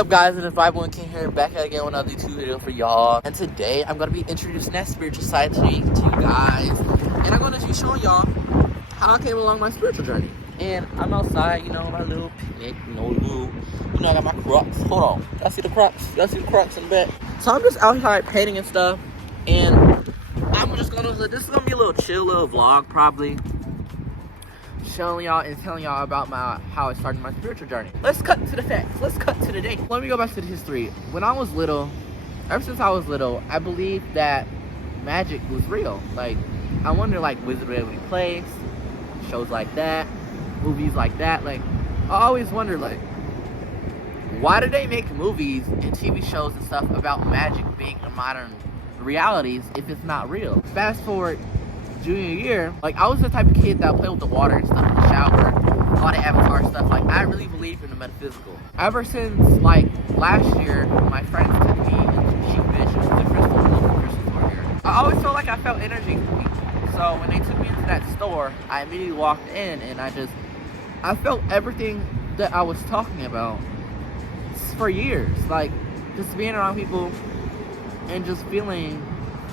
up, guys? It is VibinWitKen here, back at again with another YouTube video for y'all. And today I'm gonna be introducing that spiritual side to you guys, and I'm gonna be showing y'all how I came along my spiritual journey. And I'm outside, you know, my little picnic, I got my Crocs. Hold on, y'all see the Crocs? Y'all see the Crocs in the back? So I'm just outside painting and stuff, and I'm just gonna. This is gonna be a little chill, little vlog, probably. Showing y'all and telling y'all about how I started my spiritual journey. Let's cut to the facts. Let's cut to the date. Let me go back to the history. When I was little, ever since I was little, I believed that magic was real. Like, I wonder, like, was it really place, shows like that, movies like that. Like, I always wonder, like, why do they make movies and TV shows and stuff about magic being a modern realities if it's not real? Fast forward junior year, like, I was the type of kid that played with the water and stuff in the shower, all the Avatar stuff. Like, I really believe in the metaphysical. Ever since, like, last year, my friends took me into Sheep Vision, the crystal store here. I always felt like I felt energy from people. So when they took me into that store, I immediately walked in and I felt everything that I was talking about for years. Like, just being around people and just feeling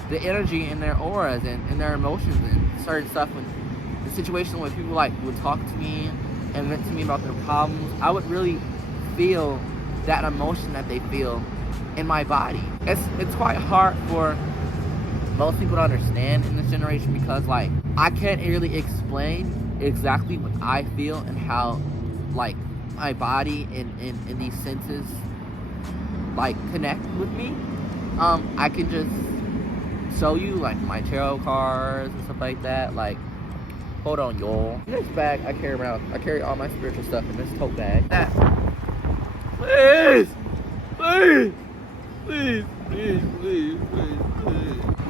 the energy in their auras and their emotions and certain stuff. When the situation where people like would talk to me and vent to me about their problems, I would really feel that emotion that they feel in my body. It's quite hard for most people to understand in this generation, because, like, I can't really explain exactly what I feel and how, like, my body and these senses, like, connect with me. I can just show you, like, my tarot cards and stuff like that. Like, hold on, y'all. In this bag I carry all my spiritual stuff in this tote bag. That, please.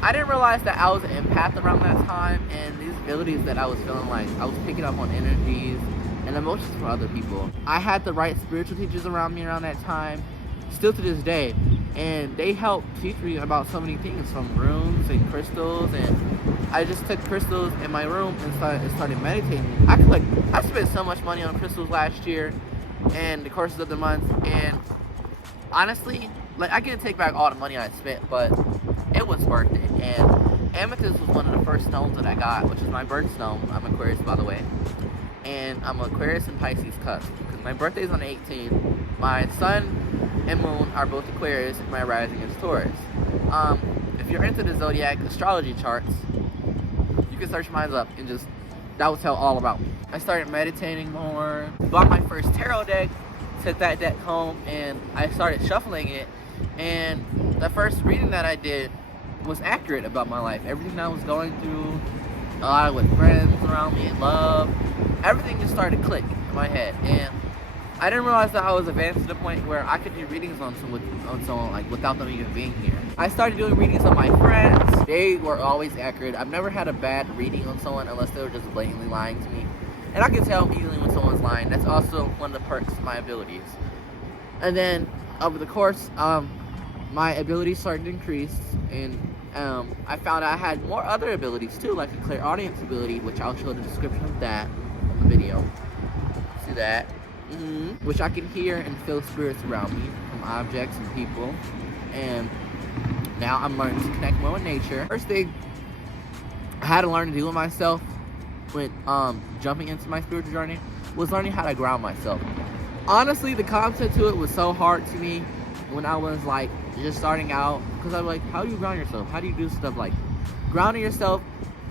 I didn't realize that I was an empath around that time, and these abilities that I was feeling, like, I was picking up on energies and emotions from other people. I had the right spiritual teachers around me around that time, still to this day, and they helped teach me about so many things, from runes and crystals. And I just took crystals in my room and started meditating. I spent so much money on crystals last year and the courses of the month, and honestly, like, I can't take back all the money I spent, but it was worth it. And amethyst was one of the first stones that I got, which is my birthstone. I'm Aquarius, by the way, and I'm Aquarius and Pisces cusp, because my birthday's on the 18th. My sun and moon are both Aquarius, and my rising is Taurus. If you're into the zodiac astrology charts, you can search mine up and that will tell all about me. I started meditating more, bought my first tarot deck, took that deck home, and I started shuffling it. And the first reading that I did was accurate about my life. Everything I was going through, a lot with friends around me, and love, everything just started to click in my head. And I didn't realize that I was advanced to the point where I could do readings on someone, like, without them even being here. I started doing readings on my friends. They were always accurate. I've never had a bad reading on someone unless they were just blatantly lying to me. And I can tell easily when someone's lying. That's also one of the perks of my abilities. And then over the course, my abilities started to increase, and I found I had more other abilities too, like a Clairaudience ability, which I'll show the description of that in the video. See that? Which I can hear and feel spirits around me from objects and people. And now I'm learning to connect more with nature. First thing I had to learn to do with myself when jumping into my spiritual journey was learning how to ground myself. Honestly, the concept to it was so hard to me when I was, like, just starting out, because I was like, how do you ground yourself? How do you do stuff? Like, grounding yourself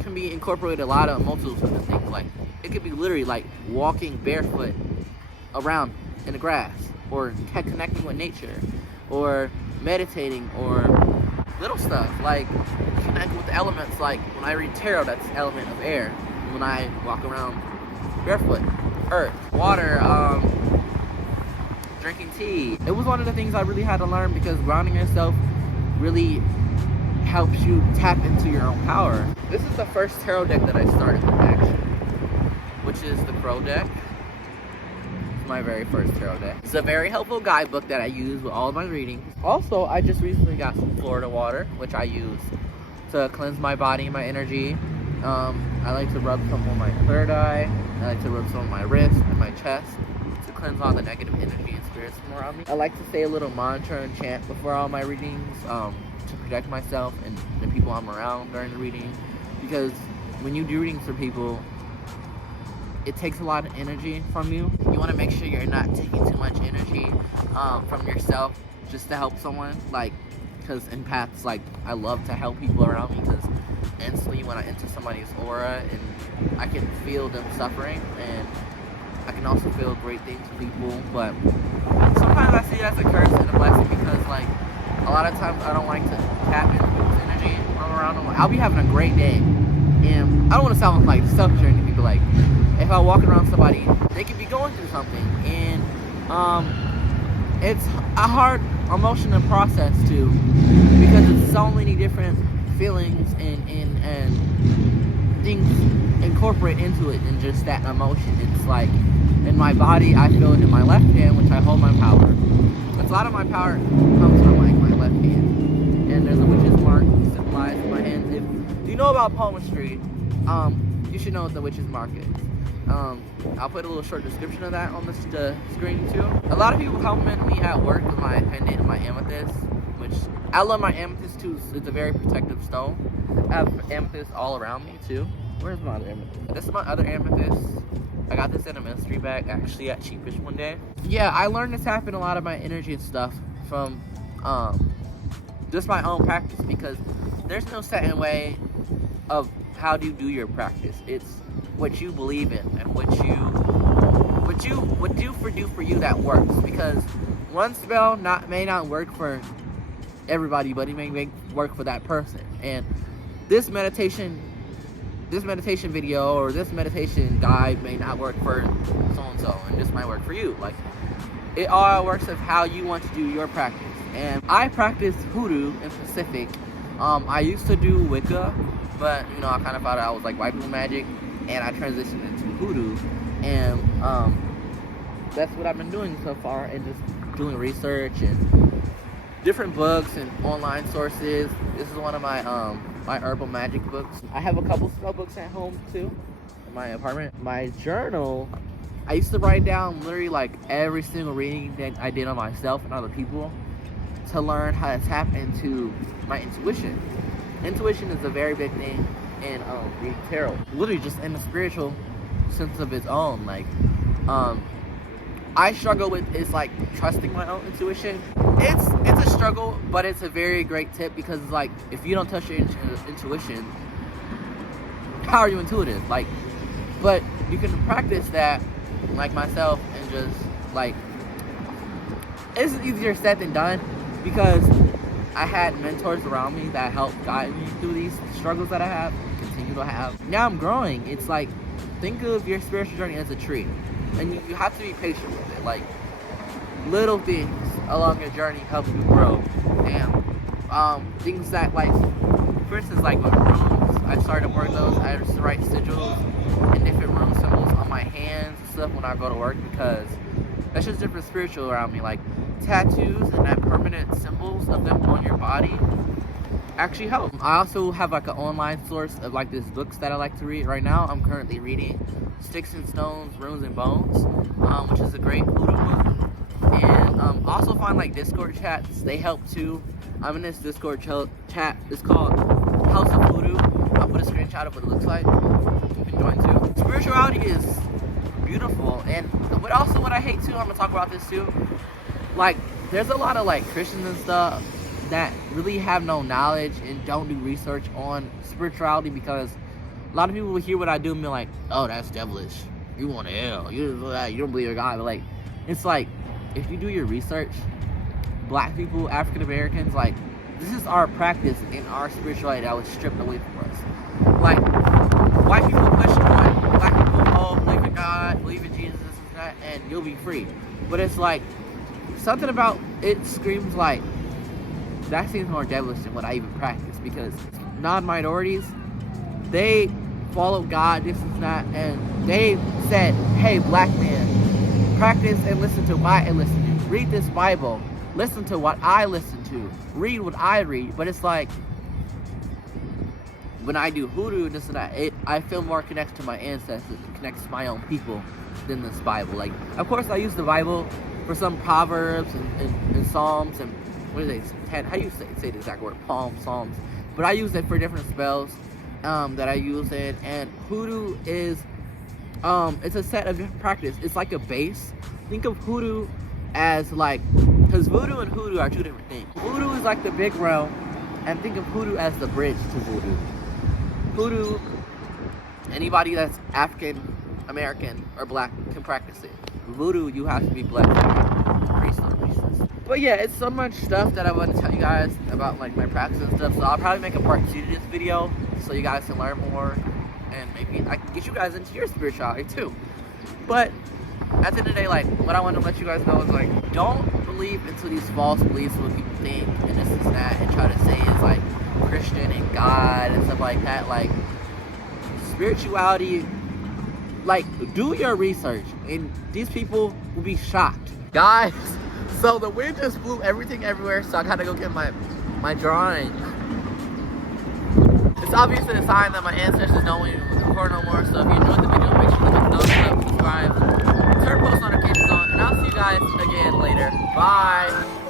can be incorporated a lot of multiple different things. Like, it could be literally like walking barefoot around in the grass, or connecting with nature, or meditating, or little stuff like connecting with the elements. Like, when I read tarot, that's the element of air. When I walk around barefoot, earth, water, drinking tea. It was one of the things I really had to learn, because grounding yourself really helps you tap into your own power. This is the first tarot deck that I started with, actually, which is the Crow deck. My very first tarot deck. It's a very helpful guidebook that I use with all of my readings. Also, I just recently got some Florida water, which I use to cleanse my body and my energy. I like to rub some on my third eye. I like to rub some on my wrist and my chest to cleanse all the negative energy and spirits from around me. I like to say a little mantra and chant before all my readings to protect myself and the people I'm around during the reading, because when you do readings for people, it takes a lot of energy from you. You want to make sure you're not taking too much energy from yourself just to help someone, like, because empaths, like, I love to help people around me, because instantly when I enter somebody's aura and I can feel them suffering, and I can also feel great things for people. But sometimes I see it as a curse and a blessing, because like a lot of times I don't like to tap into people's energy when I'm around them. I'll be having a great day, and I don't want to sound like selfish or anything, but like if I walk around somebody, they could be going through something, and it's a hard emotional process too, because it's so many different feelings and things incorporate into it than just that emotion. It's like in my body, I feel it in my left hand, which I hold my power. But a lot of my power comes from like my left hand, and there's a witch's mark symbolized in my hand. If you know about palmistry, you should know what the witch's mark is. I'll put a little short description of that on the screen too. A lot of people compliment me at work with my pendant and my amethyst, which I love my amethyst too. It's a very protective stone. I have amethyst all around me too. Where's my other amethyst? This is my other amethyst. I got this in a mystery bag actually at Cheapish one day. Yeah, I learned to tap in a lot of my energy and stuff from just my own practice, because there's no certain way of how do you do your practice. It's what you believe in and what do for you that works, because one spell may not work for everybody, but it may work for that person. And this meditation video or this meditation guide may not work for so and so, and this might work for you. Like, it all works of how you want to do your practice. And I practice hoodoo in Pacific. I used to do Wicca, but you know, I kind of thought I was like white people magic, and I transitioned into hoodoo, and that's what I've been doing so far, and just doing research and different books and online sources. This is one of my my herbal magic books. I have a couple spell books at home too, in my apartment. My journal, I used to write down literally like every single reading that I did on myself and other people, to learn how to tap into my intuition. Intuition is a very big thing in reading tarot, literally just in a spiritual sense of its own. Like, I struggle with is like trusting my own intuition. It's a struggle, but it's a very great tip, because it's like, if you don't trust your intuition, how are you intuitive? Like, but you can practice that, like myself, and just like, it's easier said than done, because I had mentors around me that helped guide me through these struggles that I have and continue to have. Now I'm growing. It's like, think of your spiritual journey as a tree, and you have to be patient with it. Like, little things along your journey help you grow. And things that, like, for instance, like with runes, I started working those. I used to write sigils and different rune symbols on my hands and stuff when I go to work, because that's just different spiritual around me. Like, tattoos and that permanent symbols of them on your body actually help. I also have like an online source of like these books that I like to read. Right now I'm currently reading Sticks and Stones, Runes and Bones, which is a great voodoo book. And also find like Discord chats, they help too. I'm in this Discord chat, it's called House of Voodoo. I'll put a screenshot of what it looks like. You can join too. Spirituality is beautiful, and what I hate too, I'm gonna talk about this too, like, there's a lot of like Christians and stuff that really have no knowledge and don't do research on spirituality, because a lot of people will hear what I do and be like, oh, that's devilish, you want to hell, you don't believe in God. But like, it's like, if you do your research, black people, African Americans, like, this is our practice in our spirituality that was stripped away from us. Like, white people push on black people, oh, believe in God, believe in Jesus, this and that, and you'll be free. But it's like, something about it screams like, that seems more devilish than what I even practice, because non-minorities, they follow God, this and that, and they said, hey, black man, practice and listen to what I listen to. Read this Bible, listen to what I listen to, read what I read. But it's like, when I do hoodoo, this and that, I feel more connected to my ancestors, it connects to my own people than this Bible. Like, of course I use the Bible for some proverbs and psalms and what do they say? How do you say the exact word? Psalms. But I use it for different spells that I use it. And hoodoo is it's a set of different practice. It's like a base. Think of hoodoo as like, because voodoo and hoodoo are two different things. Voodoo is like the big realm, and think of hoodoo as the bridge to voodoo. Hoodoo, anybody that's African American or black can practice it. Voodoo, you have to be black priest or priestess. But yeah, it's so much stuff that I want to tell you guys about like my practice and stuff. So I'll probably make a part 2 to this video so you guys can learn more, and maybe I can get you guys into your spirituality too. But at the end of the day, like, what I want to let you guys know is like, don't believe into these false beliefs what people think and this and that and try to say it's like Christian and God and stuff like that. Like, spirituality, like, do your research and these people will be shocked. Guys, so the wind just blew everything everywhere, so I gotta go get my drawing. It's obviously a sign that my ancestors don't want to record no more, so if you enjoyed the video, make sure to hit the thumbs up, subscribe, turn post notifications on, and I'll see you guys again later. Bye!